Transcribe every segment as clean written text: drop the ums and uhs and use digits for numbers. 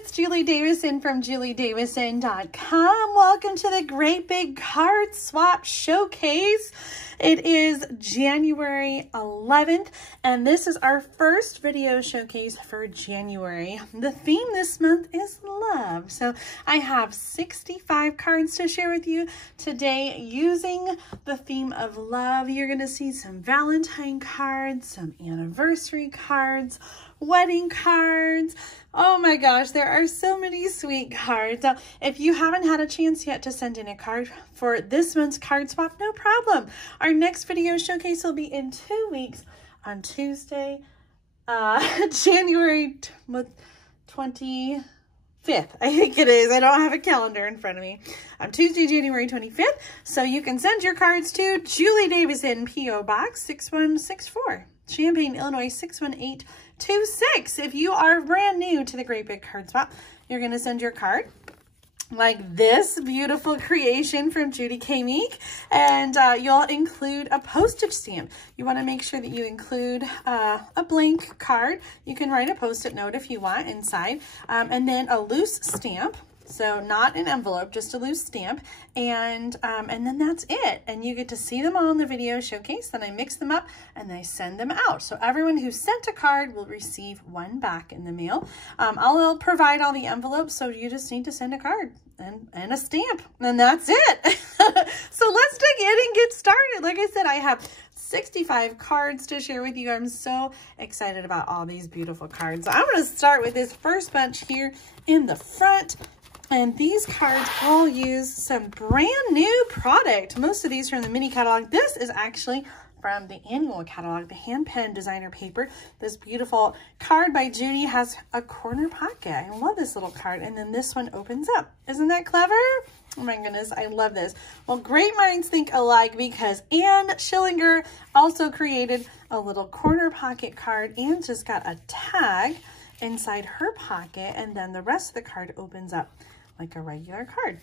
it's Julie Davison from juliedavison.com. Welcome to the Great Big Card Swap Showcase. It is January 11th, and this is our first video showcase for January. The theme this month is love. So I have 65 cards to share with you today using the theme of love. You're going to see some Valentine cards, some anniversary cards, wedding cards. Oh my gosh, there are so many sweet cards. Now, if you haven't had a chance yet to send in a card for this month's card swap, no problem. Our next video showcase will be in 2 weeks on Tuesday, January 25th, I think it is. I don't have a calendar in front of me. On Tuesday, January 25th. So you can send your cards to Julie Davison, P.O. Box 6164, Champaign, Illinois 61826. If you are brand new to the Great Big Card Swap, you're going to send your card like this beautiful creation from Judy K. Meek, and you'll include a postage stamp. You want to make sure that you include a blank card. You can write a post-it note if you want inside, and then a loose stamp. So not an envelope, just a loose stamp, and then that's it. And you get to see them all in the video showcase. Then I mix them up and I send them out. So everyone who sent a card will receive one back in the mail. I'll provide all the envelopes, so you just need to send a card and a stamp, and that's it. So let's dig in and get started. Like I said, I have 65 cards to share with you. I'm so excited about all these beautiful cards. I'm going to start with this first bunch here in the front. And these cards all use some brand new product. Most of these are from the mini catalog. This is actually from the annual catalog, the hand pen designer paper. This beautiful card by Judy has a corner pocket. I love this little card. And then this one opens up. Isn't that clever? Oh my goodness, I love this. Well, great minds think alike, because Anne Schillinger also created a little corner pocket card and just got a tag inside her pocket, and then the rest of the card opens up like a regular card.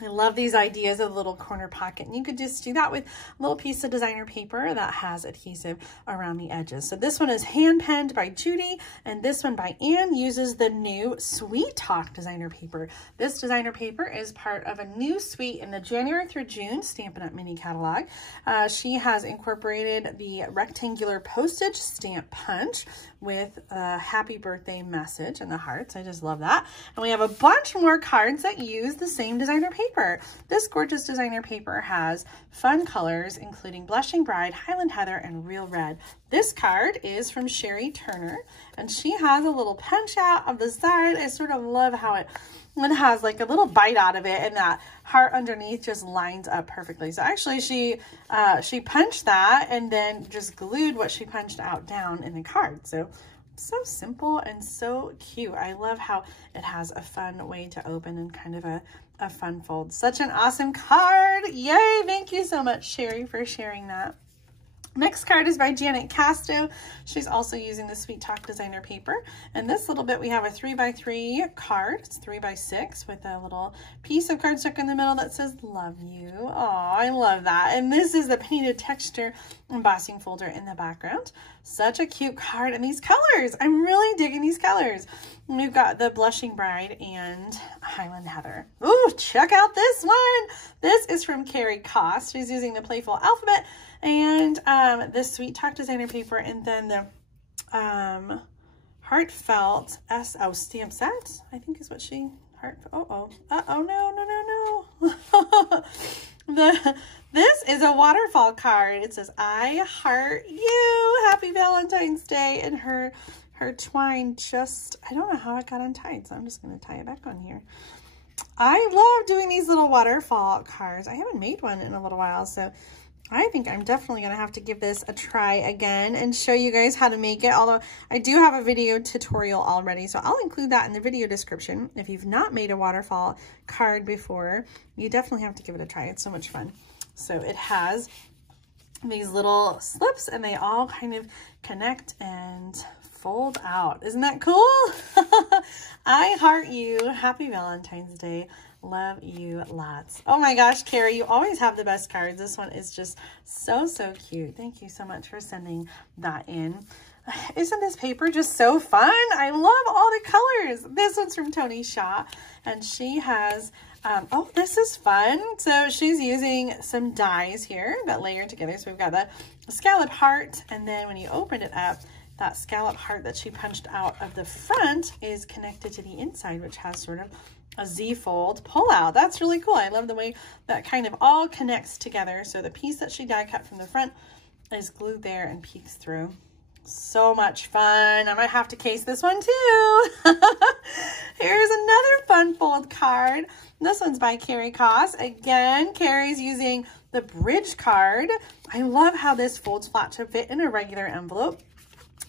I love these ideas of a little corner pocket, and you could just do that with a little piece of designer paper that has adhesive around the edges. So this one is hand penned by Judy, and this one by Anne uses the new Sweet Talk designer paper. This designer paper is part of a new suite in the January through June Stampin' Up! Mini catalog. She has incorporated the rectangular postage stamp punch with a happy birthday message and the hearts. I just love that. And we have a bunch more cards that use the same designer paper. This gorgeous designer paper has fun colors, including Blushing Bride, Highland Heather, and Real Red. This card is from Sherry Turner, and she has a little punch out of the side. I sort of love how it has like a little bite out of it, and that heart underneath just lines up perfectly. So actually she punched that and then just glued what she punched out down in the card. So simple and so cute. I love how it has a fun way to open and kind of a fun fold. Such an awesome card. Yay. Thank you so much, Sherry, for sharing that. Next card is by Janet Casto. She's also using the Sweet Talk designer paper. And this little bit, we have a 3x3 card. It's 3x6 with a little piece of cardstock in the middle that says love you. Oh, I love that. And this is the painted texture embossing folder in the background. Such a cute card. And these colors, I'm really digging these colors. We've got the Blushing Bride and Highland Heather. Ooh, check out this one. This is from Carrie Cost. She's using the Playful Alphabet and this Sweet Talk designer paper, and then the Heartfelt stamp set, I think is what she, no. This is a waterfall card. It says, I heart you, happy Valentine's Day, and her twine just, I don't know how it got untied, so I'm just going to tie it back on here. I love doing these little waterfall cards. I haven't made one in a little while, so I think I'm definitely going to have to give this a try again and show you guys how to make it. Although I do have a video tutorial already, so I'll include that in the video description. If you've not made a waterfall card before, you definitely have to give it a try. It's so much fun. So it has these little slips, and they all kind of connect and fold out. Isn't that cool? I heart you. Happy Valentine's Day. Love you lots. Oh my gosh, Carrie, you always have the best cards. This one is just so cute. Thank you so much for sending that in. Isn't this paper just so fun? I love all the colors. This one's from Tony Shaw, and she has, oh, this is fun. So she's using some dies here that layer together. So we've got the scallop heart, and then when you open it up, that scallop heart that she punched out of the front is connected to the inside, which has sort of a Z-fold pull out. That's really cool. I love the way that kind of all connects together. So the piece that she die cut from the front is glued there and peeks through. So much fun. I might have to case this one too. Here's another fun fold card. This one's by Carrie Koss. Again, Carrie's using the bridge card. I love how this folds flat to fit in a regular envelope.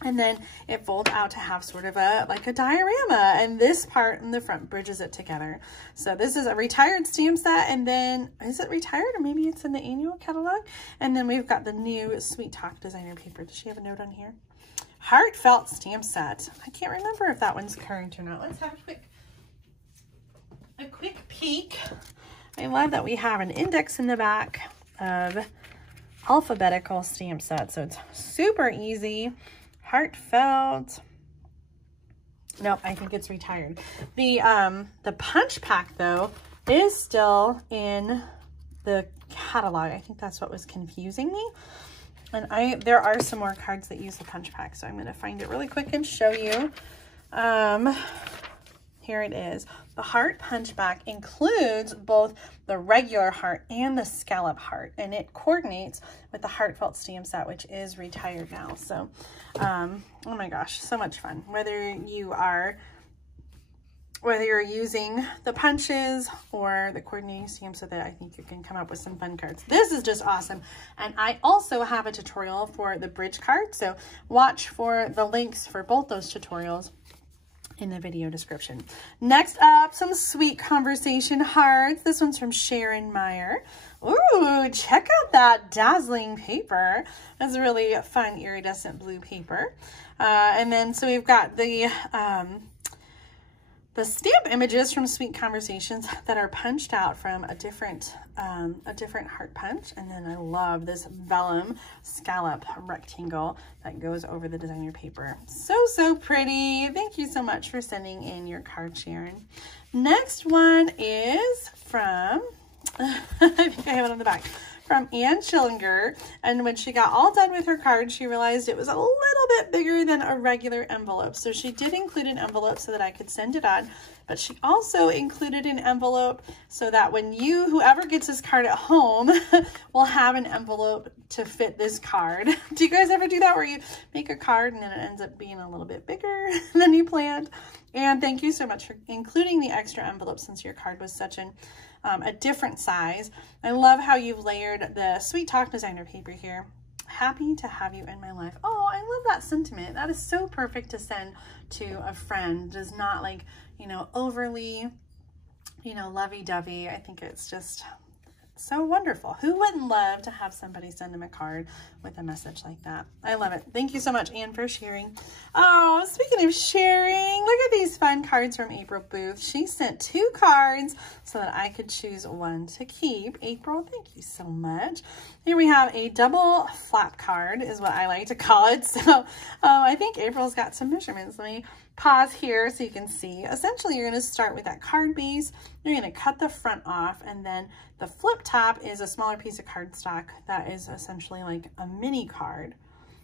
And then it folds out to have sort of like a diorama, and this part in the front bridges it together. So this is a retired stamp set, and then, is it retired or maybe it's in the annual catalog? And then we've got the new Sweet Talk designer paper. Does she have a note on here? Heartfelt stamp set. I can't remember if that one's current or not. Let's have a quick peek. I love that we have an index in the back of alphabetical stamp set, so it's super easy. Heartfelt. Nope, I think it's retired. The punch pack though is still in the catalog. I think that's what was confusing me. And there are some more cards that use the punch pack, so I'm going to find it really quick and show you. Here it is. The heart punch back includes both the regular heart and the scallop heart, and it coordinates with the heartfelt stamp set, which is retired now. So, oh my gosh, so much fun. Whether you're using the punches or the coordinating stamps with it, I think you can come up with some fun cards. This is just awesome. And I also have a tutorial for the bridge card, so watch for the links for both those tutorials in the video description. Next up, some Sweet Conversation hearts. This one's from Sharon Meyer. Ooh, check out that dazzling paper. That's a really fun iridescent blue paper. And then, so we've got the stamp images from Sweet Conversations that are punched out from a different heart punch. And then I love this vellum scallop rectangle that goes over the designer paper. So pretty. Thank you so much for sending in your card, Sharon. Next one is from, I think I have it on the back, from Ann Schillinger. And when she got all done with her card, she realized it was a little bit bigger than a regular envelope. So she did include an envelope so that I could send it on, but she also included an envelope so that when whoever gets this card at home will have an envelope to fit this card. Do you guys ever do that, where you make a card and then it ends up being a little bit bigger than you planned? And thank you so much for including the extra envelope, since your card was such a different size. I love how you've layered the Sweet Talk designer paper here. Happy to have you in my life. Oh, I love that sentiment. That is so perfect to send to a friend. It is not like, overly, lovey-dovey. I think it's just so wonderful. Who wouldn't love to have somebody send them a card with a message like that? I love it. Thank you so much, Anne, for sharing. Oh, speaking of sharing, look at these fun cards from April Booth. She sent 2 cards so that I could choose one to keep. April, thank you so much. Here we have a double flap card, is what I like to call it. So I think April's got some measurements. Let me pause here so you can see. Essentially, you're going to start with that card base. You're going to cut the front off, and then the flip top is a smaller piece of cardstock that is essentially like a mini card.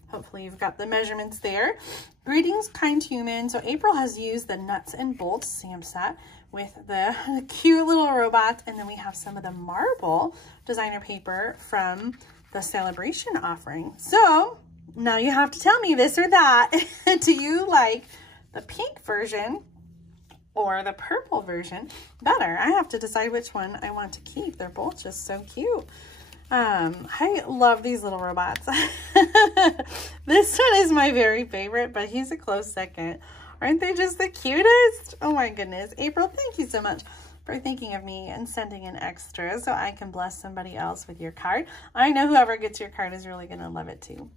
Hopefully you've got the measurements there. Greetings, kind human. So April has used the nuts and bolts stamp set with the cute little robots, and then we have some of the marble designer paper from the celebration offering. So now you have to tell me this or that. Do you like the pink version or the purple version better? I have to decide which one I want to keep. They're both just so cute. I love these little robots. This one is my very favorite, but he's a close second. Aren't they just the cutest? Oh my goodness. April, thank you so much for thinking of me and sending an extra so I can bless somebody else with your card. I know whoever gets your card is really going to love it too.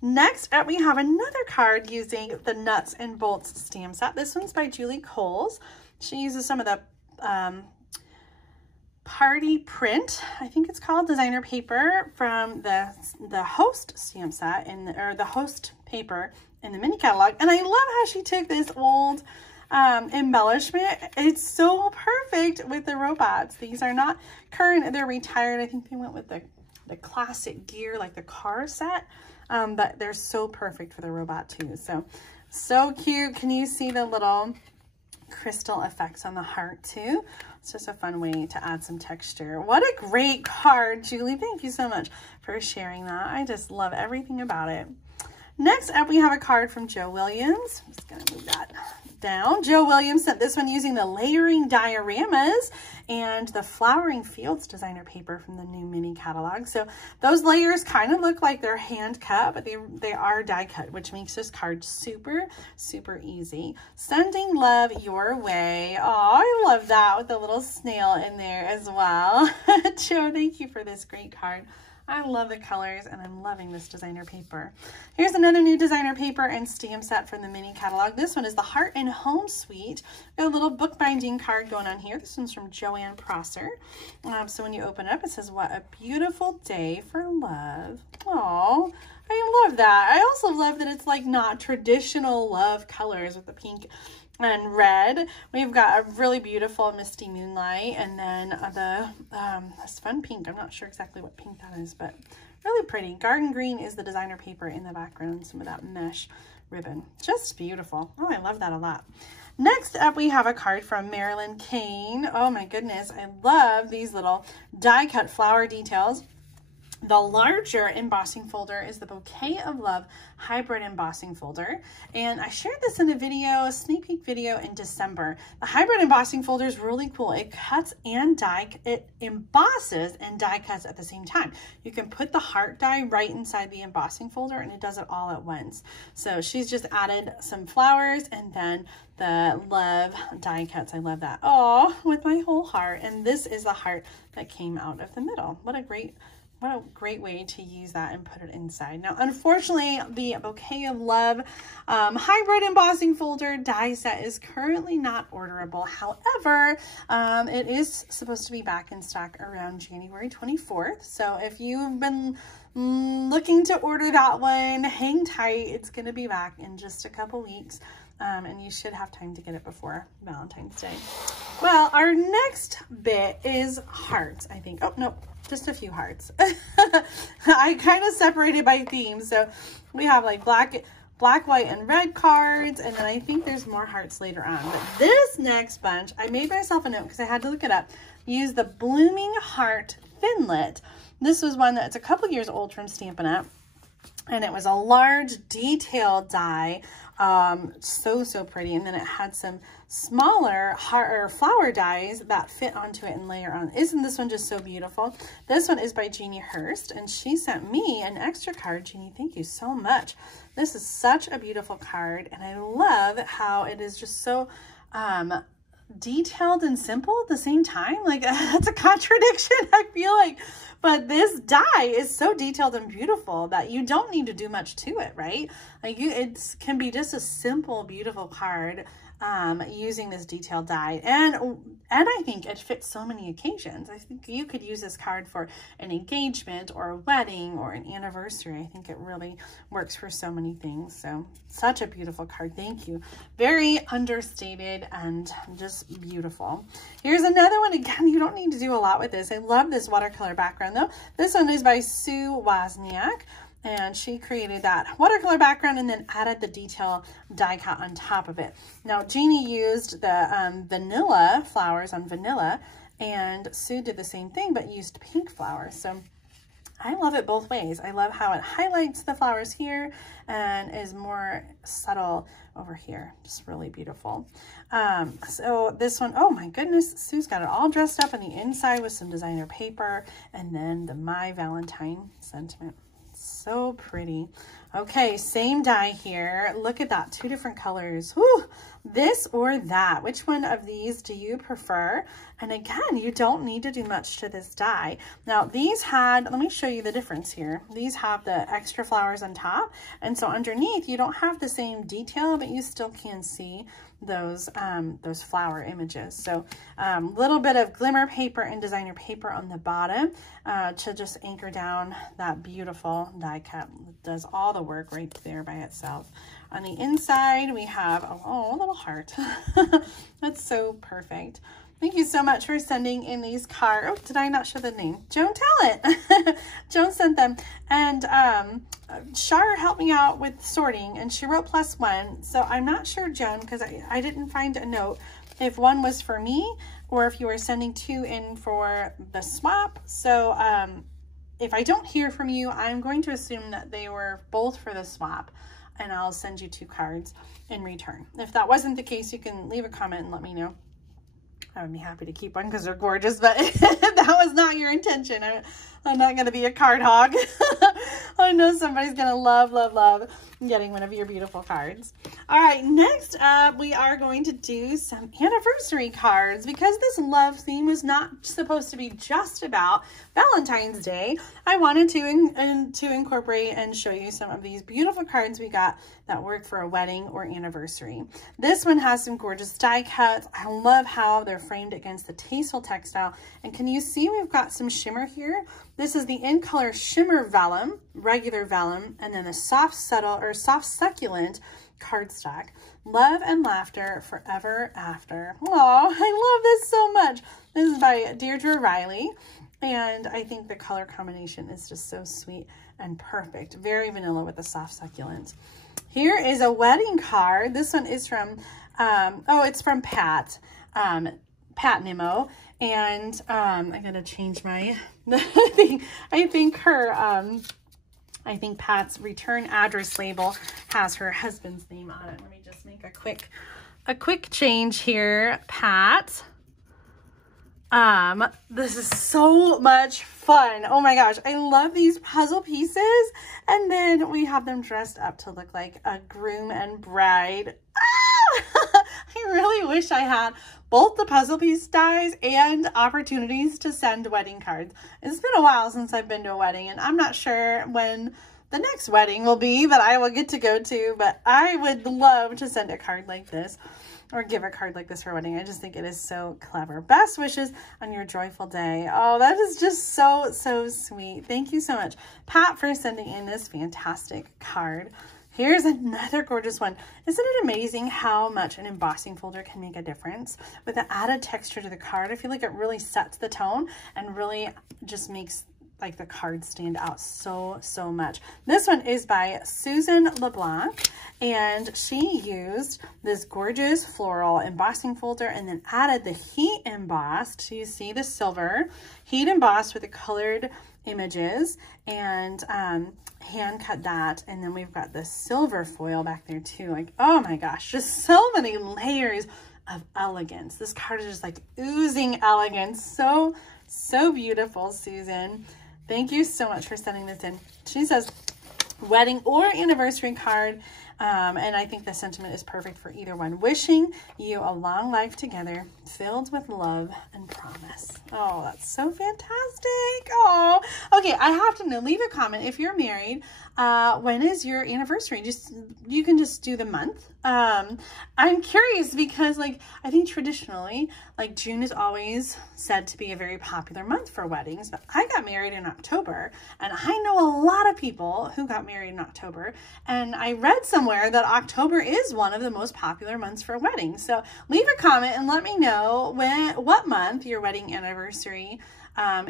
Next up, we have another card using the nuts and bolts stamp set. This one's by Julie Coles. She uses some of the party print, I think it's called, designer paper from the host stamp set, or the host paper in the mini catalog. And I love how she took this old embellishment. It's so perfect with the robots. These are not current, they're retired. I think they went with the classic gear, like the car set, but they're so perfect for the robot too. So cute. Can you see the little crystal effects on the heart too? It's just a fun way to add some texture. What a great card, Julie. Thank you so much for sharing that. I just love everything about it. Next up, we have a card from Jo Williams. I'm just going to move that down. Jo Williams sent this one using the layering dioramas and the Flowering Fields designer paper from the new mini catalog. So those layers kind of look like they're hand cut, but they are die cut, which makes this card super, super easy. Sending love your way. Oh, I love that with the little snail in there as well. Jo, thank you for this great card. I love the colors and I'm loving this designer paper. Here's another new designer paper and stamp set from the mini catalog. This one is the Heart and Home Suite. Got a little bookbinding card going on here. This one's from Joanne Prosser. So when you open up, it says, "What a beautiful day for love." Oh, I love that. I also love that it's like not traditional love colors with the pink and red. We've got a really beautiful misty moonlight, and then this fun pink. I'm not sure exactly what pink that is, but really pretty. Garden green is the designer paper in the background. Some of that mesh ribbon. Just beautiful. Oh, I love that a lot. Next up, we have a card from Marilyn Kane. Oh my goodness, I love these little die cut flower details. The larger embossing folder is the Bouquet of Love hybrid embossing folder. And I shared this in a video, a sneak peek video in December. The hybrid embossing folder is really cool. It cuts and it embosses and die cuts at the same time. You can put the heart die right inside the embossing folder and it does it all at once. So she's just added some flowers and then the love die cuts. I love that. Oh, with my whole heart. And this is the heart that came out of the middle. What a great way to use that and put it inside. Now, unfortunately, the Bouquet of Love hybrid embossing folder die set is currently not orderable. However, it is supposed to be back in stock around January 24th. So if you've been looking to order that one, hang tight. It's going to be back in just a couple weeks. And you should have time to get it before Valentine's Day. Well, our next bit is hearts, I think. Oh, no, just a few hearts. I kind of separated by theme. So we have like black, white, and red cards. And then I think there's more hearts later on. But this next bunch, I made myself a note because I had to look it up. Use the Blooming Heart Thinlit. This was one that's a couple years old from Stampin' Up. And it was a large detailed die. So pretty. And then it had some smaller heart or flower dies that fit onto it and layer on. Isn't this one just so beautiful? This one is by Jeannie Hurst, and she sent me an extra card. Jeannie, thank you so much. This is such a beautiful card, and I love how it is just so detailed and simple at the same time. Like, that's a contradiction, I feel like. But this die is so detailed and beautiful that you don't need to do much to it, right? Like, it can be just a simple, beautiful card using this detailed die. And I think it fits so many occasions. I think you could use this card for an engagement or a wedding or an anniversary. I think it really works for so many things. So such a beautiful card. Thank you. Very understated and just beautiful. Here's another one. Again, you don't need to do a lot with this. I love this watercolor background though. This one is by Sue Wozniak. And she created that watercolor background and then added the detail die cut on top of it. Now, Jeannie used the vanilla flowers on vanilla, and Sue did the same thing, but used pink flowers. So I love it both ways. I love how it highlights the flowers here and is more subtle over here. Just really beautiful. So this one, oh my goodness, Sue's got it all dressed up on the inside with some designer paper and then the My Valentine sentiment. So pretty. Okay, same die here. Look at that, 2 different colors. Whew, this or that. Which one of these do you prefer? And again, you don't need to do much to this die. Now, these had, let me show you the difference here. These have the extra flowers on top, and so underneath, you don't have the same detail, but you still can see those flower images. So little bit of glimmer paper and designer paper on the bottom to just anchor down that beautiful die cut. It does all the work right there by itself. On the inside, we have, oh, a little heart. That's so perfect. Thank you so much for sending in these cards. Oh, did I not show the name? Joan Talent. Joan sent them. And Shar helped me out with sorting, and she wrote +1. So I'm not sure, Joan, because I didn't find a note if one was for me or if you were sending 2 in for the swap. So if I don't hear from you, I'm going to assume that they were both for the swap, and I'll send you 2 cards in return. If that wasn't the case, you can leave a comment and let me know. I would be happy to keep one because they're gorgeous, but that was not your intention. I'm not going to be a card hog. I know somebody's going to love, love, love getting one of your beautiful cards. All right, next up, we are going to do some anniversary cards because this love theme was not supposed to be just about Valentine's Day. I wanted to incorporate and show you some of these beautiful cards we got that work for a wedding or anniversary. This one has some gorgeous die cuts. I love how they're framed against the tasteful textile. And can you see we've got some shimmer here? This is the In Color Shimmer Vellum, regular vellum, and then a soft succulent cardstock. Love and Laughter Forever After. Oh, I love this so much. This is by Deirdre Riley, and I think the color combination is just so sweet and perfect. Very vanilla with the soft succulent. Here is a wedding card. This one is from, it's from Pat Nimmo. And I'm gonna change my I think Pat's return address label has her husband's name on it. Let me just make a quick change here. Pat, this is so much fun. Oh my gosh, I love these puzzle pieces, and then we have them dressed up to look like a groom and bride. I really wish I had both the puzzle piece dies and opportunities to send wedding cards. It's been a while since I've been to a wedding, and I'm not sure when the next wedding will be that I will get to go to, but I would love to send a card like this or give a card like this for a wedding. I just think it is so clever. Best wishes on your joyful day. Oh, that is just so, so sweet. Thank you so much, Pat, for sending in this fantastic card. Here's another gorgeous one. Isn't it amazing how much an embossing folder can make a difference? With the added texture to the card, I feel like it really sets the tone and really just makes like the card stand out so, so much. This one is by Susan Leblanc, and she used this gorgeous floral embossing folder and then added the heat embossed. So you see the silver heat embossed with the colored images, and hand cut that, and then we've got the silver foil back there too. Like, oh my gosh, just so many layers of elegance. This card is just like oozing elegance. So, so beautiful, Susan. Thank you so much for sending this in. She says wedding or anniversary card, and I think the sentiment is perfect for either one. Wishing you a long life together, filled with love and promise. Oh, that's so fantastic. Oh, okay, I have to know, leave a comment if you're married. When is your anniversary? You can just do the month. I'm curious because, like, I think traditionally, like, June is always said to be a very popular month for weddings, but I got married in October, and I know a lot of people who got married in October, and I read somewhere that October is one of the most popular months for weddings. So leave a comment and let me know what month your wedding anniversary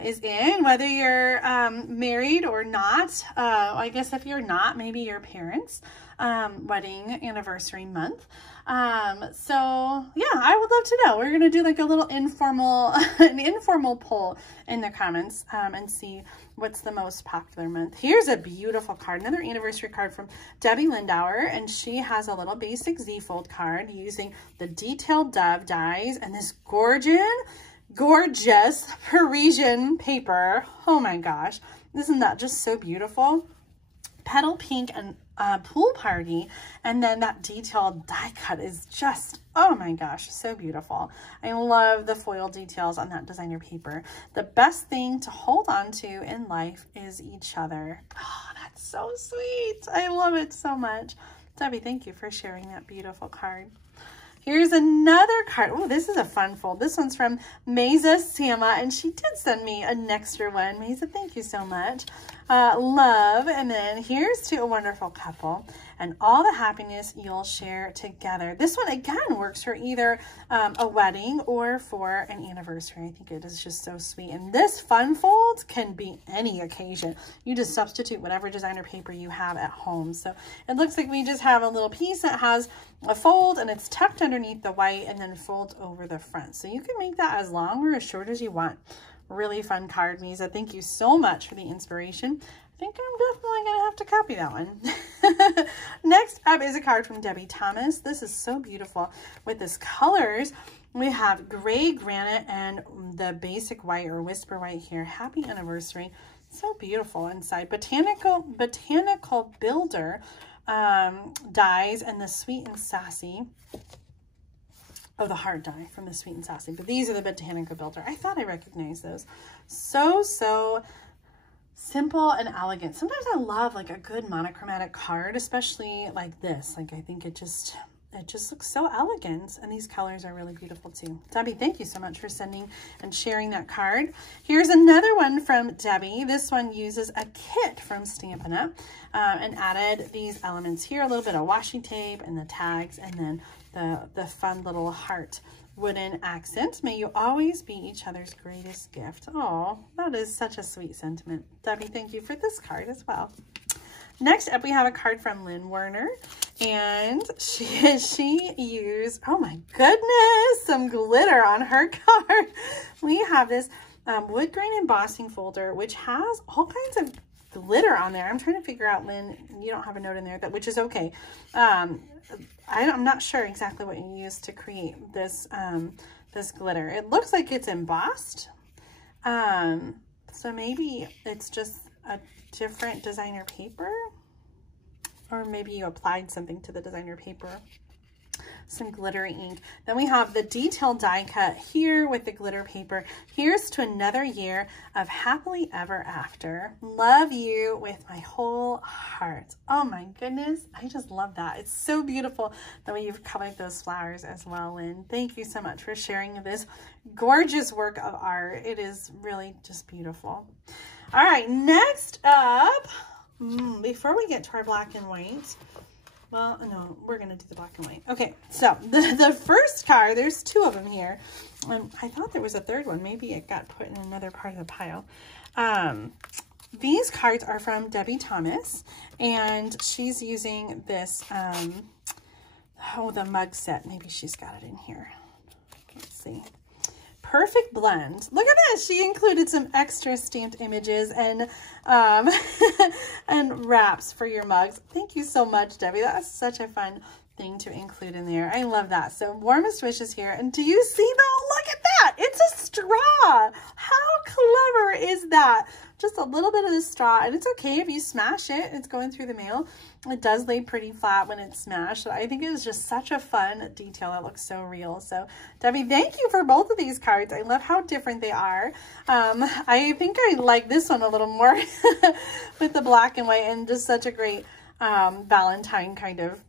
is in, whether you're married or not. I guess if you're not, maybe your parents' wedding anniversary month. So yeah, I would love to know. We're gonna do like a little informal an informal poll in the comments and see what's the most popular month. Here's a beautiful card, another anniversary card from Debbie Lindauer, and she has a little basic Z-fold card using the detailed dove dies and this gorgeous Parisian paper. Oh my gosh, isn't that just so beautiful? Petal pink and pool party, and then that detailed die cut is just, oh my gosh, so beautiful. I love the foil details on that designer paper. The best thing to hold on to in life is each other. Oh, that's so sweet. I love it so much. Debbie, thank you for sharing that beautiful card. Here's another card. Oh, this is a fun fold. This one's from Meza Sama, and she did send me an extra one. Meza, thank you so much. Love. And then here's to a wonderful couple and all the happiness you'll share together. This one, again, works for either a wedding or for an anniversary. I think it is just so sweet. And this fun fold can be any occasion. You just substitute whatever designer paper you have at home. So it looks like we just have a little piece that has a fold and it's tucked underneath the white and then folds over the front. So you can make that as long or as short as you want. Really fun card, Misa. Thank you so much for the inspiration. I think I'm definitely going to have to copy that one. Next up is a card from Debbie Thomas. This is so beautiful with this colors. We have gray granite and the basic white or whisper white here. Happy anniversary. So beautiful inside. Botanical Builder dies and the Sweet and Sassy. Oh, the heart die from the Sweet and Sassy. But these are the Botanical Builder. I thought I recognized those. So simple and elegant. Sometimes I love like a good monochromatic card, especially like this. Like I think it just looks so elegant, and these colors are really beautiful too. Debbie, thank you so much for sending and sharing that card. Here's another one from Debbie. This one uses a kit from Stampin' Up and added these elements here, a little bit of washi tape and the tags, and then the fun little heart wooden accent. May you always be each other's greatest gift. Oh, that is such a sweet sentiment. Debbie, thank you for this card as well. Next up, we have a card from Lynn Werner, and she used, oh my goodness, some glitter on her card. We have this wood grain embossing folder, which has all kinds of glitter on there. I'm trying to figure out, Lynn, you don't have a note in there, which is okay. I'm not sure exactly what you used to create this this glitter. It looks like it's embossed, so maybe it's just a different designer paper, or maybe you applied something to the designer paper. Some glittery ink. Then we have the detailed die cut here with the glitter paper. Here's to another year of happily ever after. Love you with my whole heart. Oh my goodness, I just love that. It's so beautiful the way you've colored those flowers as well, Lynn. Thank you so much for sharing this gorgeous work of art. It is really just beautiful. All right, next up, before we get to our black and white, well, no, we're going to do the black and white. Okay, so the first card, there's two of them here. I thought there was a third one. Maybe it got put in another part of the pile. These cards are from Debbie Thomas, and she's using this, the mug set. Maybe she's got it in here. Let's see. Perfect blend. Look at this. She included some extra stamped images and and wraps for your mugs. Thank you so much, Debbie. That's such a fun thing to include in there. I love that. So warmest wishes here. And do you see though? Look at that. It's a straw. How clever is that? Just a little bit of the straw, and it's okay if you smash it. It's going through the mail. It does lay pretty flat when it's smashed. So I think it is just such a fun detail that looks so real. So Debbie, thank you for both of these cards. I love how different they are. I think I like this one a little more with the black and white, and just such a great Valentine kind of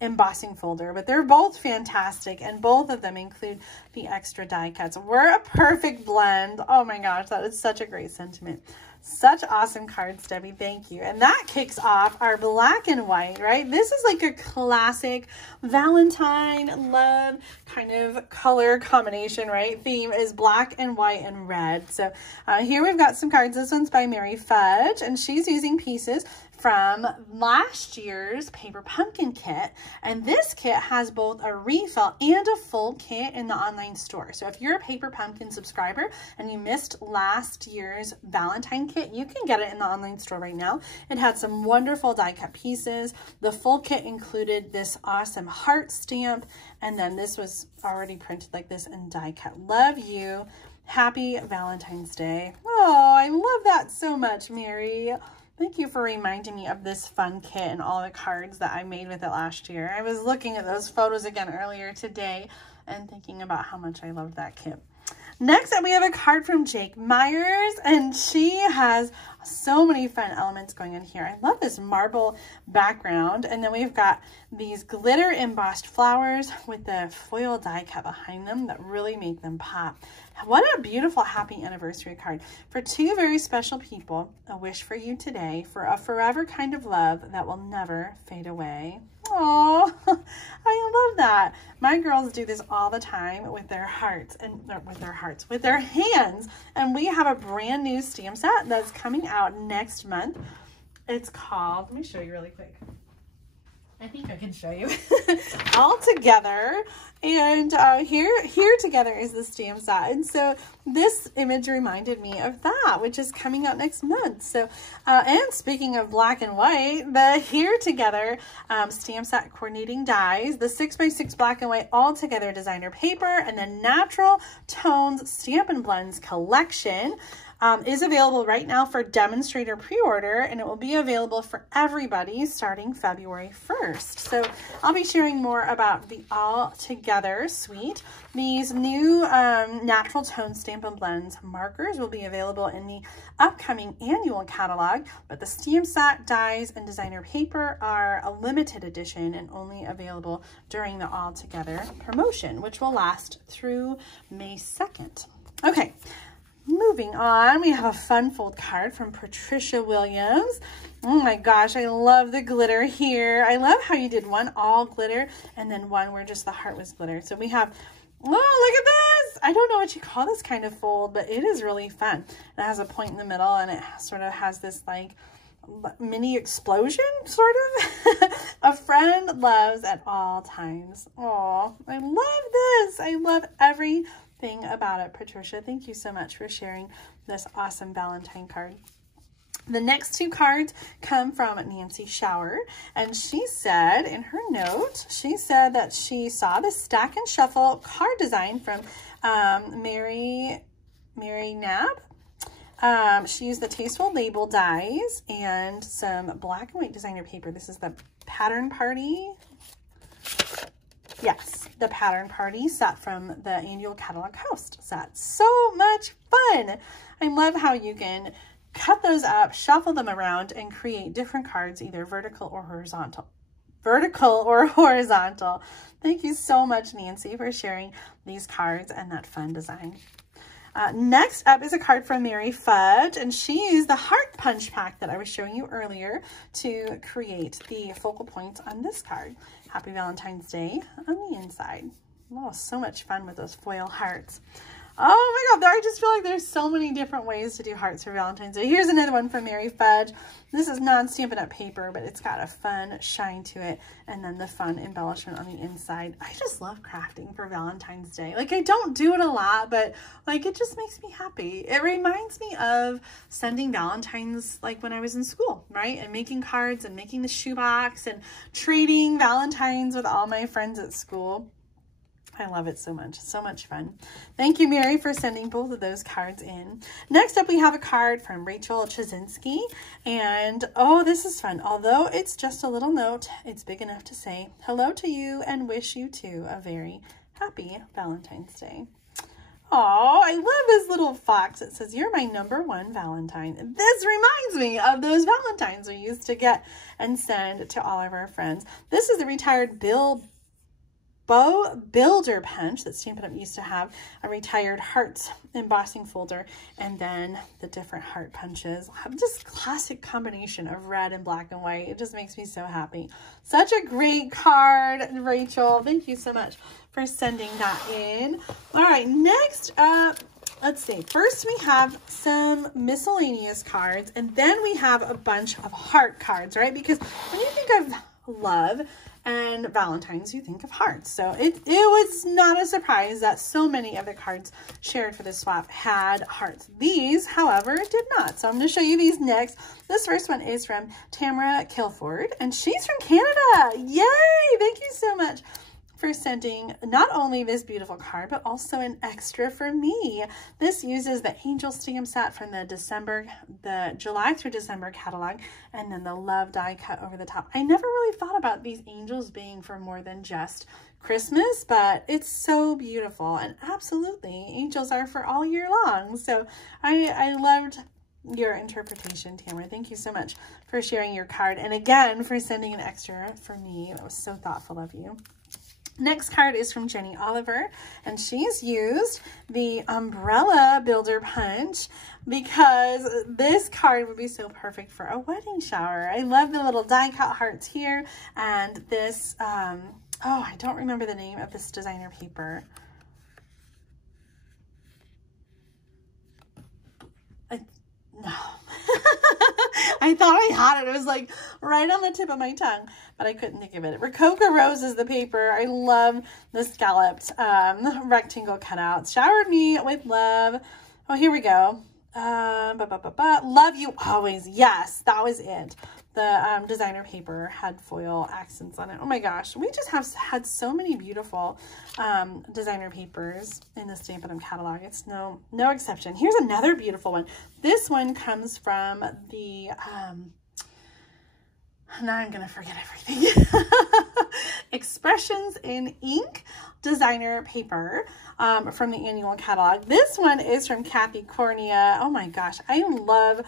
embossing folder. But they're both fantastic, and both of them include the extra die cuts. We're a perfect blend. Oh my gosh, that is such a great sentiment. Such awesome cards, Debbie. Thank you. And that kicks off our black and white, right? This is like a classic Valentine love kind of color combination, right? Theme is black and white and red. So here we've got some cards. This one's by Mary Fudge, and she's using pieces from last year's Paper Pumpkin kit, and this kit has both a refill and a full kit in the online store. So if you're a Paper Pumpkin subscriber and you missed last year's Valentine kit, you can get it in the online store right now. It had some wonderful die cut pieces. The full kit included this awesome heart stamp, and then this was already printed like this and die cut. Love you. Happy Valentine's Day. Oh, I love that so much, Mary. Thank you for reminding me of this fun kit and all the cards that I made with it last year. I was looking at those photos again earlier today and thinking about how much I loved that kit. Next up, we have a card from Jake Meyers, and she has so many fun elements going on here. I love this marble background, and then we've got these glitter embossed flowers with the foil die cut behind them that really make them pop. What a beautiful happy anniversary card. For two very special people, a wish for you today for a forever kind of love that will never fade away. Oh, I love that. My girls do this all the time with their hearts and with their hands. And we have a brand new stamp set that's coming out next month. It's called, let me show you really quick. I think I can show you All Together, and here together is the stamp set, and so this image reminded me of that, which is coming out next month. So and speaking of black and white, the Here Together stamp set coordinating dies, the 6x6 black and white All Together designer paper, and the Natural Tones Stampin' Blends collection is available right now for Demonstrator pre-order, and it will be available for everybody starting February 1st. So I'll be sharing more about the All Together suite. These new Natural Tone Stampin' Blends markers will be available in the upcoming annual catalog, but the stamp set, dies, and designer paper are a limited edition and only available during the All Together promotion, which will last through May 2nd. Okay. Moving on, we have a fun fold card from Patricia Williams. Oh my gosh, I love the glitter here. I love how you did one all glitter and then one where just the heart was glitter. So we have, oh, look at this. I don't know what you call this kind of fold, but it is really fun. It has a point in the middle, and it sort of has this like mini explosion, sort of. A friend loves at all times. Oh, I love this. I love everything about it, Patricia. Thank you so much for sharing this awesome Valentine card. The next two cards come from Nancy Schauer, and she said in her note, she said that she saw the Stack and Shuffle card design from Mary Knapp. She used the Tasteful Label dies and some black and white designer paper. This is the Pattern Party. Yes, the Pattern Party set from the annual catalog host set. So much fun. I love how you can cut those up, shuffle them around, and create different cards, either vertical or horizontal. Thank you so much, Nancy, for sharing these cards and that fun design. Next up is a card from Mary Fudge, and she used the heart punch pack that I was showing you earlier to create the focal points on this card. Happy Valentine's Day on the inside. Oh, so much fun with those foil hearts. Oh my God, I just feel like there's so many different ways to do hearts for Valentine's Day. Here's another one from Mary Fudge. This is non-Stampin' Up! Paper, but it's got a fun shine to it, and then the fun embellishment on the inside. I just love crafting for Valentine's Day. Like, I don't do it a lot, but like, it just makes me happy. It reminds me of sending Valentines like when I was in school, right? And making cards and making the shoebox and trading Valentines with all my friends at school. I love it so much. So much fun. Thank you, Mary, for sending both of those cards in. Next up, we have a card from Rachel Chazinski. And, oh, this is fun. Although it's just a little note, it's big enough to say, hello to you and wish you too a very happy Valentine's Day. Oh, I love this little fox. It says, you're my #1 Valentine. This reminds me of those Valentines we used to get and send to all of our friends. This is the retired Builder punch that Stampin' Up! Used to have, a retired hearts embossing folder, and then the different heart punches. Just classic combination of red and black and white. It just makes me so happy. Such a great card, Rachel. Thank you so much for sending that in. All right, next up, let's see. First, we have some miscellaneous cards, and then we have a bunch of heart cards, right? Because when you think of love and Valentine's, you think of hearts. So it was not a surprise that so many of the cards shared for this swap had hearts. These, however, did not. So I'm going to show you these next. This first one is from Tamara Kilford, and she's from Canada. Yay! Thank you so much for sending not only this beautiful card, but also an extra for me. This uses the Angel stamp set from the July through December catalog, and then the love die cut over the top. I never really thought about these angels being for more than just Christmas, but it's so beautiful, and absolutely angels are for all year long. So I loved your interpretation, Tamara. Thank you so much for sharing your card, and again for sending an extra for me. That was so thoughtful of you. Next card is from Jenny Oliver, and she's used the Umbrella Builder Punch because this card would be so perfect for a wedding shower. I love the little die cut hearts here, and this oh, I don't remember the name of this designer paper. No. I thought I had it. It was like right on the tip of my tongue, but I couldn't think of it. Rococo Rose is the paper. I love the scalloped rectangle cutouts. Showered me with love. Oh, here we go. Love you always. Yes, that was it. The designer paper had foil accents on it. Oh my gosh, we just have had so many beautiful designer papers in the Stampin' catalog. It's no exception. Here's another beautiful one. This one comes from the now I'm gonna forget everything. Expressions in Ink designer paper from the annual catalog. This one is from Kathy Cornea. Oh my gosh, I love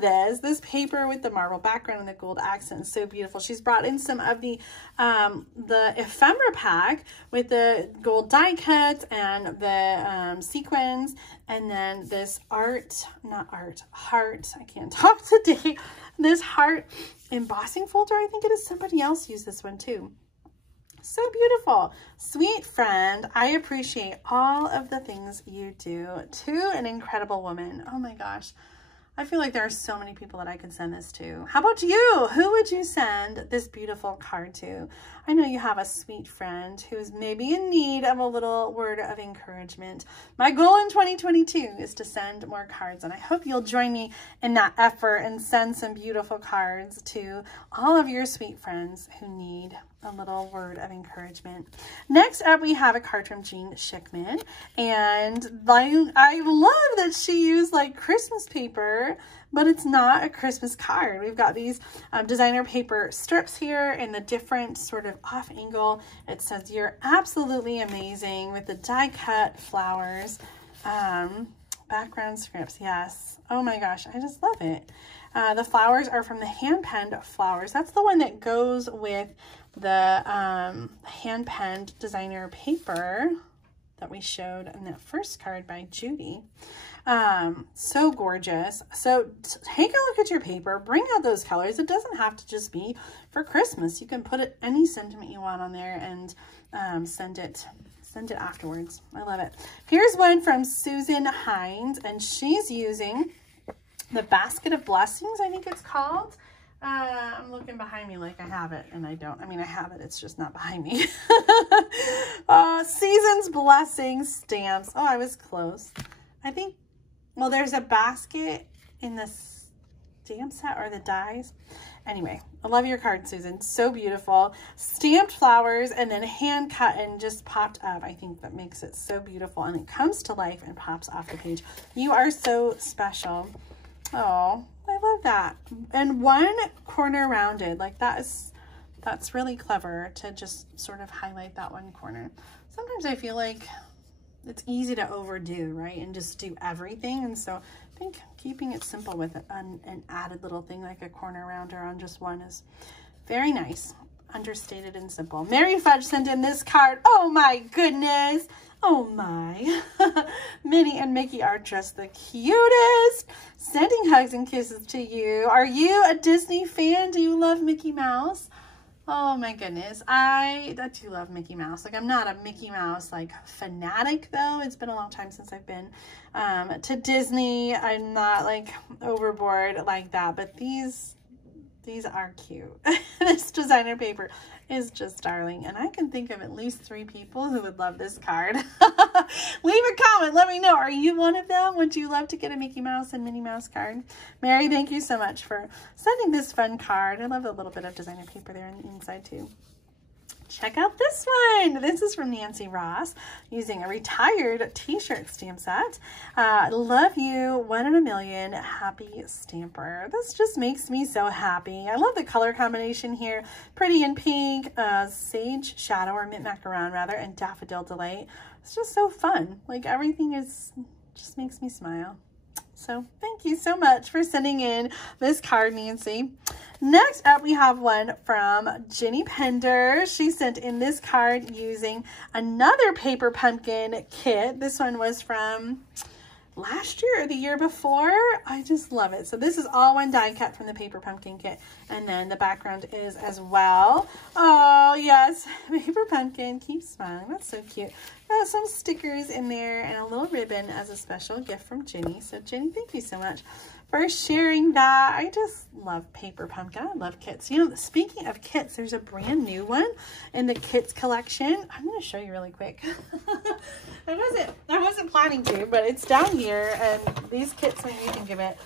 this paper with the marble background and the gold accents. So beautiful. She's brought in some of the ephemera pack with the gold die cuts and the sequins, and then this heart, I can't talk today, this heart embossing folder. I think it is somebody else used this one too. So beautiful. Sweet friend, I appreciate all of the things you do to an incredible woman. Oh my gosh. I feel like there are so many people that I could send this to. How about you? Who would you send this beautiful card to? I know you have a sweet friend who's maybe in need of a little word of encouragement. My goal in 2022 is to send more cards, and I hope you'll join me in that effort and send some beautiful cards to all of your sweet friends who need a little word of encouragement. Next up, we have a card from Jean Shikhman, and I love that she used like Christmas paper, but it's not a Christmas card. We've got these designer paper strips here in the different sort of off angle. It says, "You're absolutely amazing," with the die cut flowers, background scripts. Yes. Oh my gosh, I just love it. The flowers are from the hand-penned flowers. That's the one that goes with the hand-penned designer paper that we showed in that first card by Judy. So gorgeous. So take a look at your paper, bring out those colors. It doesn't have to just be for Christmas. You can put any sentiment you want on there and send it afterwards. I love it. Here's one from Susan Hines, and she's using the Basket of Blessings, I think it's called. I'm looking behind me like I have it, and I don't. I mean, I have it. It's just not behind me. Season's Blessings stamps. Oh, I was close. I think, well, there's a basket in the stamp set or the dies. Anyway, I love your card, Susan. So beautiful. Stamped flowers and then hand cut and just popped up. I think that makes it so beautiful, and it comes to life and pops off the page. You are so special. Oh, I love that. And one corner rounded, like that's really clever to just sort of highlight that one corner. Sometimes I feel like it's easy to overdo, right? And just do everything. And so I think keeping it simple with an added little thing like a corner rounder on just one is very nice. Understated and simple. Mary Fudge sent in this card. Oh my goodness. Oh my. Minnie and Mickey are just the cutest. Sending hugs and kisses to you. Are you a Disney fan? Do you love Mickey Mouse? Oh my goodness. I do love Mickey Mouse. Like, I'm not a Mickey Mouse like fanatic though. It's been a long time since I've been to Disney. I'm not like overboard like that, but these are cute. This designer paper is just darling, and I can think of at least 3 people who would love this card. Leave a comment. Let me know. Are you one of them? Would you love to get a Mickey Mouse and Minnie Mouse card? Mary, thank you so much for sending this fun card. I love a little bit of designer paper there on the inside too. check out this one. This is from Nancy Ross using a retired t-shirt stamp set. Love you, 1 in a million, happy stamper. This just makes me so happy. I love the color combination here. Pretty in pink, sage shadow, or mint macaron rather, and daffodil delight. It's just so fun. Like everything just makes me smile. So thank you so much for sending in this card, Nancy. Next up, we have one from Jenny Pender. She sent in this card using another paper pumpkin kit. This one was from last year or the year before. I just love it. So this is all one die cut from the paper pumpkin kit, and then the background is as well. Oh yes, paper pumpkin, keep smiling. That's so cute. Some stickers in there and a little ribbon as a special gift from Jenny. So Jenny, thank you so much for sharing that. I just love paper pumpkin. I love kits. You know, speaking of kits, there's a brand new one in the kits collection. I'm going to show you really quick. I wasn't planning to, but it's down here, and these kits when you think of it.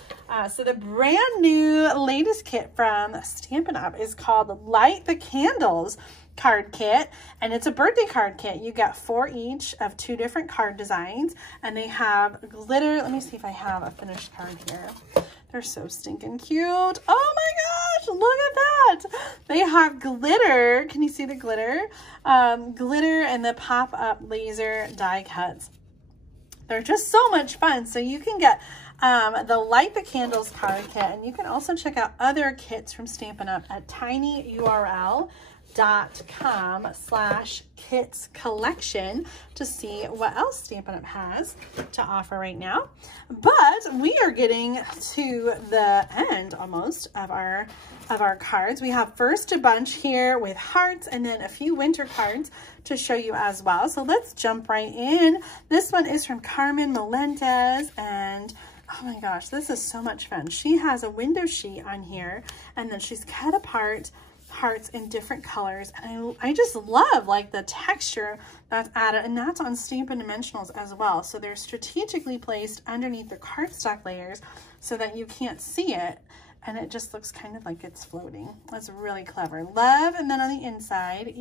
So the brand new latest kit from Stampin' Up! Is called Light the Candles card kit, and it's a birthday card kit. You get 4 each of 2 different card designs, and they have glitter. Let me see if I have a finished card here. They're so stinking cute. Oh my gosh, look at that. They have glitter. Can you see the glitter? Glitter and the pop-up laser die cuts. They're just so much fun. So you can get the Light the Candles card kit, and you can also check out other kits from Stampin' Up! At tinyurl.com/kits collection to see what else Stampin' Up! Has to offer right now. But we are getting to the end almost of our cards. We have first a bunch here with hearts, and then a few winter cards to show you as well. So let's jump right in. This one is from Carmen Melendez, and oh my gosh, this is so much fun. She has a window sheet on here, and then she's cut apart hearts in different colors, and I just love like the texture that's added, and that's on Stampin' Dimensionals as well. So they're strategically placed underneath the cardstock layers so that you can't see it, and it just looks kind of like it's floating. That's really clever. Love. And then on the inside,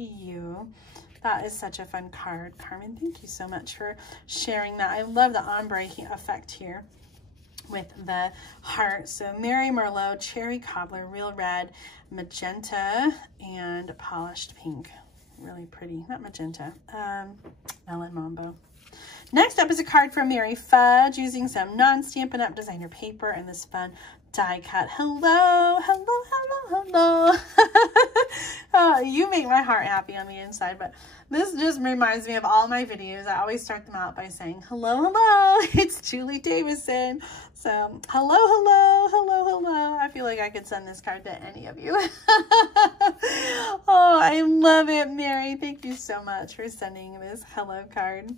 that is such a fun card. Carmen, thank you so much for sharing that. I love the ombre effect here with the heart. So Mary Merlot, cherry cobbler, real red, magenta, and polished pink. Really pretty. Not magenta. Melon Mambo. Next up is a card from Mary Fudge using some non-Stampin' Up! Designer paper and this fun die cut. Hello, hello, hello, hello. Oh, you make my heart happy on the inside, but this just reminds me of all my videos. I always start them out by saying, hello, hello, it's Julie Davison. So, hello, hello, hello, hello. I feel like I could send this card to any of you. Oh, I love it, Mary. Thank you so much for sending this hello card.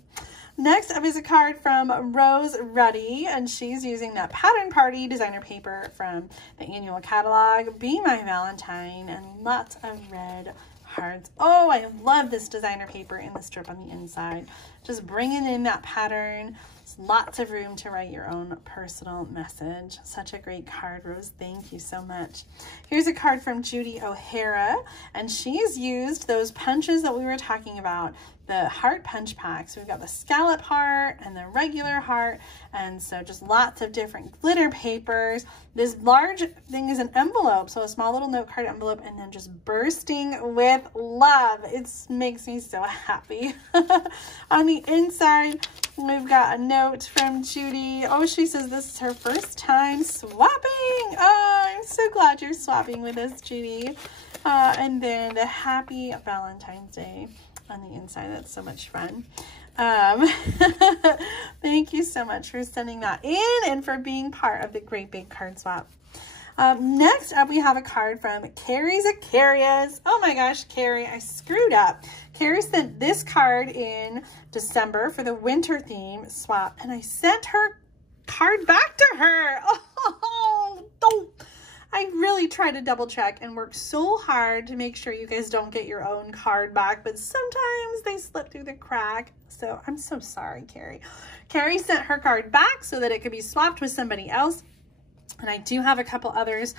Next up is a card from Rose Ruddy, and she's using that Pattern Party designer paper from the annual catalog, Be My Valentine, and lots of red hearts. Oh, I love this designer paper in the strip on the inside. Just bringing in that pattern. Lots of room to write your own personal message. Such a great card, Rose. Thank you so much. Here's a card from Judy O'Hara, and she's used those punches that we were talking about, the heart punch packs. We've got the scallop heart and the regular heart, and so just lots of different glitter papers. This large thing is an envelope, so a small little note card envelope, and then just bursting with love. It makes me so happy. On the inside, we've got a note from Judy. Oh, she says this is her first time swapping. Oh, I'm so glad you're swapping with us, Judy. And then the happy Valentine's Day on the inside. That's so much fun. Thank you so much for sending that in and for being part of the Great Big Card Swap. Next up, we have a card from Carrie Zacharias. Oh my gosh, Carrie, I screwed up. Carrie sent this card in December for the winter theme swap, and I sent her card back to her. Oh, don't. I really try to double check and work so hard to make sure you guys don't get your own card back, but sometimes they slip through the crack. So I'm so sorry, Carrie. Carrie sent her card back so that it could be swapped with somebody else. And I do have a couple others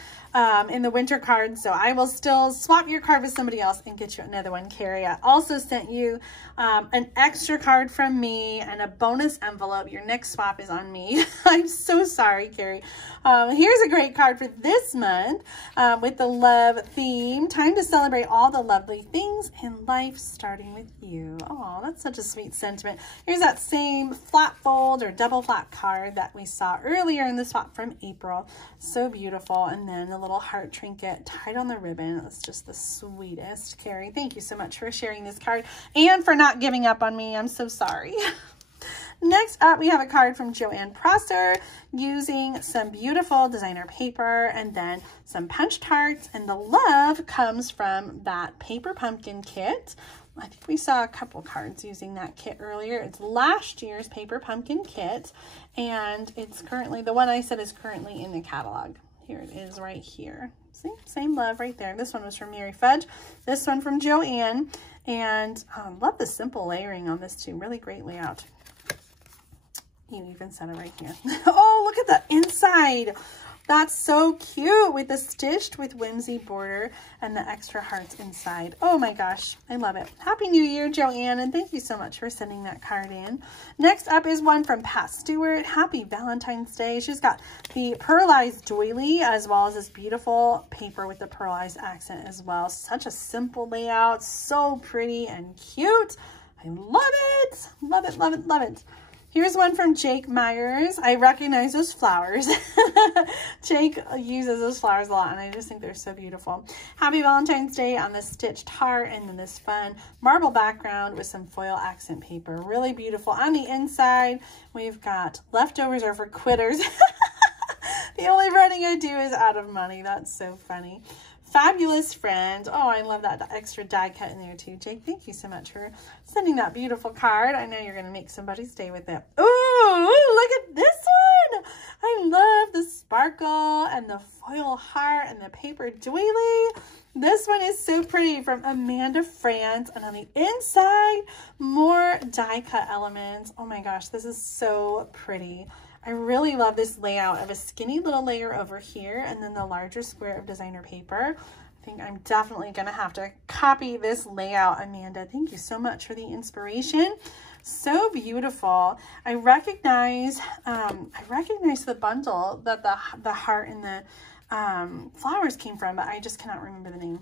in the winter cards, so I will still swap your card with somebody else and get you another one, Carrie. I also sent you an extra card from me and a bonus envelope. Your next swap is on me. I'm so sorry, Carrie. Here's a great card for this month with the love theme. Time to celebrate all the lovely things in life, starting with you. Oh, that's such a sweet sentiment. Here's that same flat fold or double flat card that we saw earlier in the swap from April. So beautiful. And then the little heart trinket tied on the ribbon. That's just the sweetest. Carrie, thank you so much for sharing this card and for not giving up on me. I'm so sorry. Next up, we have a card from Joanne Prosser using some beautiful designer paper and then some punch cards. And the love comes from that paper pumpkin kit. I think we saw a couple cards using that kit earlier. It's last year's paper pumpkin kit, and it's currently, the one I said is currently in the catalog. Here it is right here. See, same love right there. This one was from Mary Fudge. This one from Joanne, and love the simple layering on this too. Really great layout. You even said it right here. Oh, look at the inside. That's so cute with the stitched with whimsy border and the extra hearts inside. Oh my gosh, I love it. Happy New Year, Joanne, and thank you so much for sending that card in. Next up is one from Pat Stewart. Happy Valentine's Day. She's got the pearlized doily as well as this beautiful paper with the pearlized accent as well. Such a simple layout, so pretty and cute. I love it. Love it, love it, love it. Here's one from Jake Meyers. I recognize those flowers. Jake uses those flowers a lot, and I just think they're so beautiful. Happy Valentine's Day on this stitched heart, and then this fun marble background with some foil accent paper. Really beautiful. On the inside, we've got leftovers are for quitters. The only writing I do is out of money. That's so funny. Fabulous friend. Oh, I love that extra die cut in there too. Jake, thank you so much for sending that beautiful card. I know you're going to make somebody stay with it. Ooh, look at this one. I love the sparkle and the foil heart and the paper doily. This one is so pretty from Amanda France. And on the inside, more die cut elements. Oh my gosh, this is so pretty. I really love this layout of a skinny little layer over here and then the larger square of designer paper. I think I'm definitely going to have to copy this layout, Amanda. Thank you so much for the inspiration. So beautiful. I recognize the bundle that the heart and the flowers came from, but I just cannot remember the name.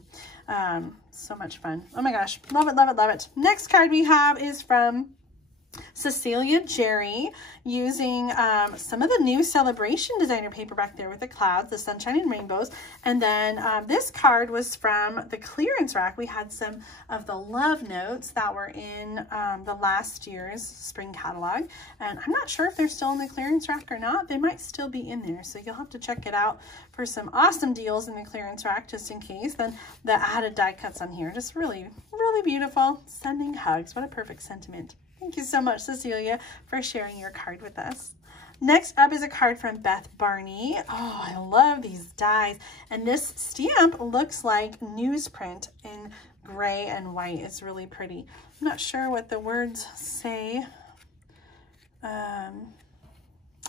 So much fun. Oh my gosh. Love it, love it, love it. Next card we have is from Cecilia Jerry using some of the new Celebration designer paper back there with the clouds, the sunshine and rainbows. And then this card was from the clearance rack. We had some of the love notes that were in the last year's spring catalog. And I'm not sure if they're still in the clearance rack or not. They might still be in there. So you'll have to check it out for some awesome deals in the clearance rack just in case. Then the added die cuts on here. Just really, really beautiful. Sending hugs. What a perfect sentiment. Thank you so much, Cecilia, for sharing your card with us. Next up is a card from Beth Barney. Oh, I love these dies. And this stamp looks like newsprint in gray and white. It's really pretty. I'm not sure what the words say.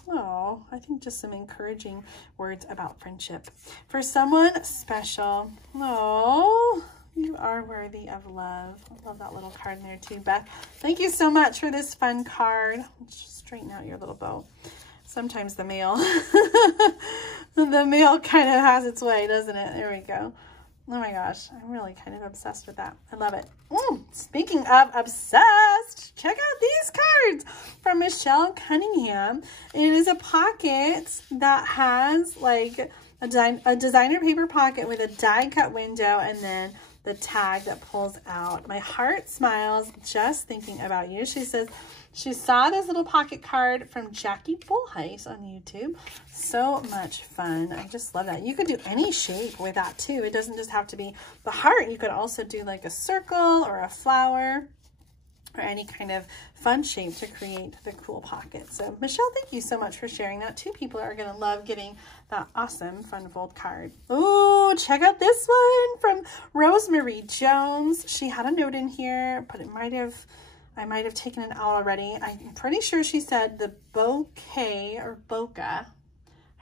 Oh, I think just some encouraging words about friendship. For someone special. Oh, you are worthy of love. I love that little card in there too, Beth. Thank you so much for this fun card. Let's just straighten out your little bow. Sometimes the mail, the mail kind of has its way, doesn't it? There we go. Oh my gosh, I'm really kind of obsessed with that. I love it. Speaking of obsessed, check out these cards from Michelle Cunningham. It is a pocket that has like a designer paper pocket with a die cut window and then the tag that pulls out. My heart smiles just thinking about you. She says she saw this little pocket card from Jackie Bullheis on YouTube. So much fun. I just love that. You could do any shape with that too. It doesn't just have to be the heart. You could also do like a circle or a flower or any kind of fun shape to create the cool pocket. So Michelle, thank you so much for sharing that. Two people are going to love getting that awesome fun fold card. Oh, check out this one from Rosemary Jones. She had a note in here, but I might have taken it out already. I'm pretty sure she said the bouquet or bokeh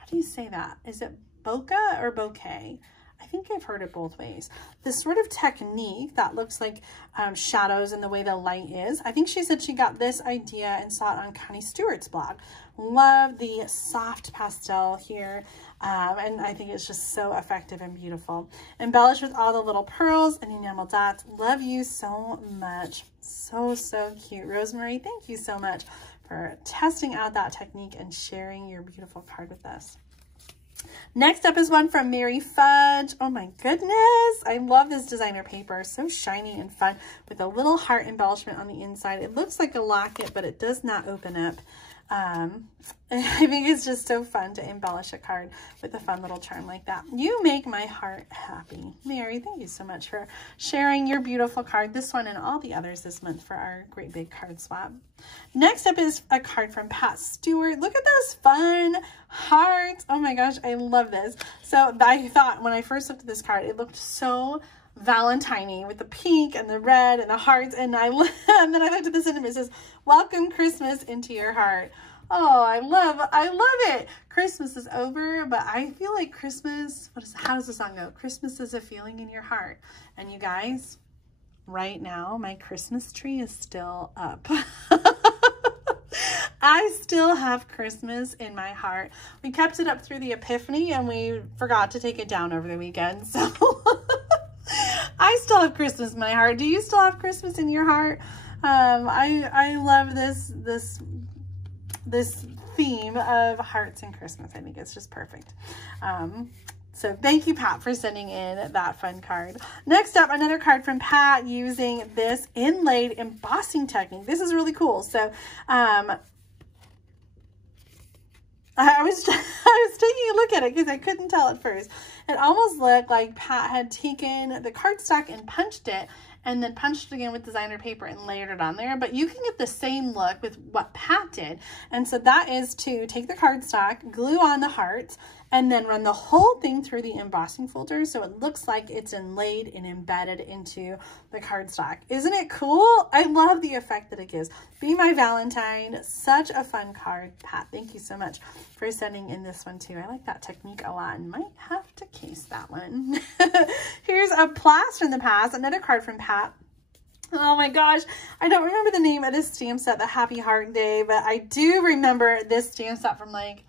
how do you say that? Is it bokeh or bouquet? I think I've heard it both ways. This sort of technique that looks like shadows and the way the light is. I think she said she got this idea and saw it on Connie Stewart's blog. Love the soft pastel here. And I think it's just so effective and beautiful. Embellished with all the little pearls and enamel dots. Love you so much. So, so cute. Rosemary, thank you so much for testing out that technique and sharing your beautiful card with us. Next up is one from Mary Fudge. Oh my goodness. I love this designer paper. So shiny and fun with a little heart embellishment on the inside. It looks like a locket, but it does not open up. I think it's just so fun to embellish a card with a fun little charm like that. You make my heart happy. Mary, thank you so much for sharing your beautiful card, this one and all the others this month for our great big card swap. Next up is a card from Pat Stewart. Look at those fun hearts. Oh my gosh, I love this. So I thought when I first looked at this card, it looked so Valentine-y with the pink and the red and the hearts, and then I looked at the sentiment. It says, "Welcome Christmas into your heart." Oh, I love it. Christmas is over, but I feel like Christmas, how does the song go? Christmas is a feeling in your heart. And you guys, right now, my Christmas tree is still up. I still have Christmas in my heart. We kept it up through the Epiphany and we forgot to take it down over the weekend. So I still have Christmas in my heart. Do you still have Christmas in your heart? I love this theme of hearts and Christmas. I think it's just perfect. So thank you, Pat, for sending in that fun card. Next up, another card from Pat using this inlaid embossing technique. This is really cool. So I was taking a look at it because I couldn't tell at first. It almost looked like Pat had taken the cardstock and punched it, and then punched it again with designer paper and layered it on there. But you can get the same look with what Pat did. And so that is to take the cardstock, glue on the hearts, and then run the whole thing through the embossing folder so it looks like it's inlaid and embedded into the cardstock. Isn't it cool? I love the effect that it gives. Be My Valentine. Such a fun card. Pat, thank you so much for sending in this one too. I like that technique a lot and might have to case that one. Here's a Blast from the Past, another card from Pat. Oh my gosh, I don't remember the name of this stamp set, the Happy Heart Day, but I do remember this stamp set from like,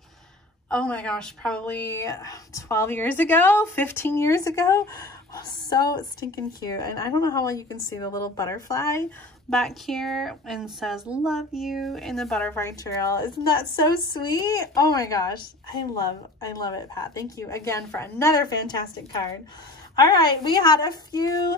oh my gosh, probably 12 years ago, 15 years ago. Oh, so stinking cute. And I don't know how well you can see the little butterfly back here and says, "Love you" in the butterfly trail. Isn't that so sweet? Oh my gosh, I love it, Pat. Thank you again for another fantastic card. All right, we had a few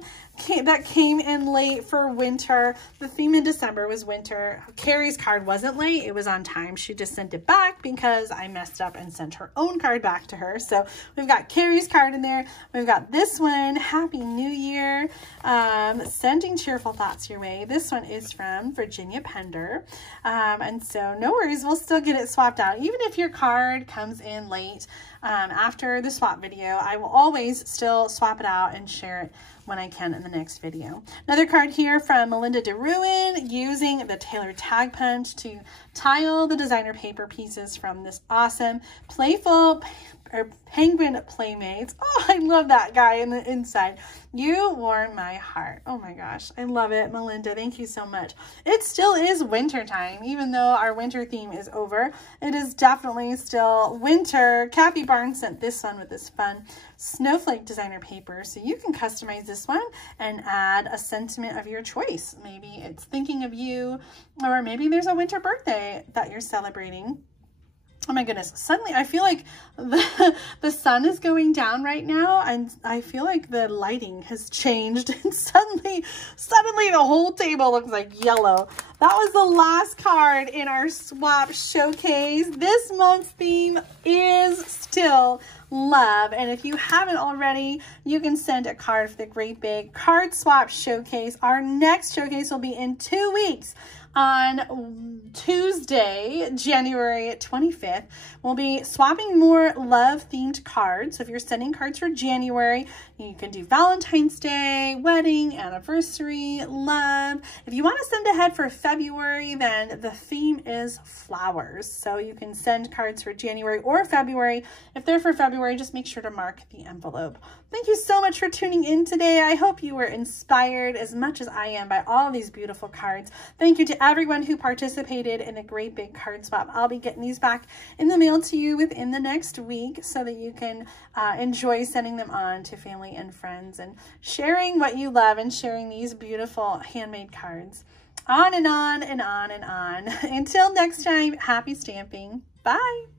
that came in late for winter. The theme in December was winter. Carrie's card wasn't late. It was on time. She just sent it back because I messed up and sent her own card back to her. So we've got Carrie's card in there. We've got this one, Happy New Year. Sending cheerful thoughts your way. This one is from Virginia Pender. And so no worries, we'll still get it swapped out. Even if your card comes in late, after the swap video, I will always still swap it out and share it when I can in the next video. Another card here from Melinda DeRuin using the Taylor Tag Punch to tile the designer paper pieces from this awesome playful penguin playmates. Oh, I love that guy in the inside. You warm my heart. Oh my gosh, I love it, Melinda. Thank you so much. It still is winter time, even though our winter theme is over. It is definitely still winter. Kathy Barnes sent this one with this fun snowflake designer paper, so you can customize this one and add a sentiment of your choice. Maybe it's thinking of you, or maybe there's a winter birthday that you're celebrating. Oh my goodness, suddenly I feel like the sun is going down right now, and I feel like the lighting has changed, and suddenly the whole table looks like yellow. That was the last card in our swap showcase. This month's theme is still love. And if you haven't already, you can send a card for the Great Big Card Swap Showcase. Our next showcase will be in 2 weeks. On Tuesday, January 25th, we'll be swapping more love-themed cards. So if you're sending cards for January, you can do Valentine's Day, wedding, anniversary, love. If you want to send ahead for February, then the theme is flowers. So you can send cards for January or February. If they're for February, just make sure to mark the envelope. Thank you so much for tuning in today. I hope you were inspired as much as I am by all these beautiful cards. Thank you to everyone who participated in a Great Big Card Swap. I'll be getting these back in the mail to you within the next week so that you can enjoy sending them on to family and friends and sharing what you love and sharing these beautiful handmade cards. On and on and on and on. Until next time, happy stamping. Bye.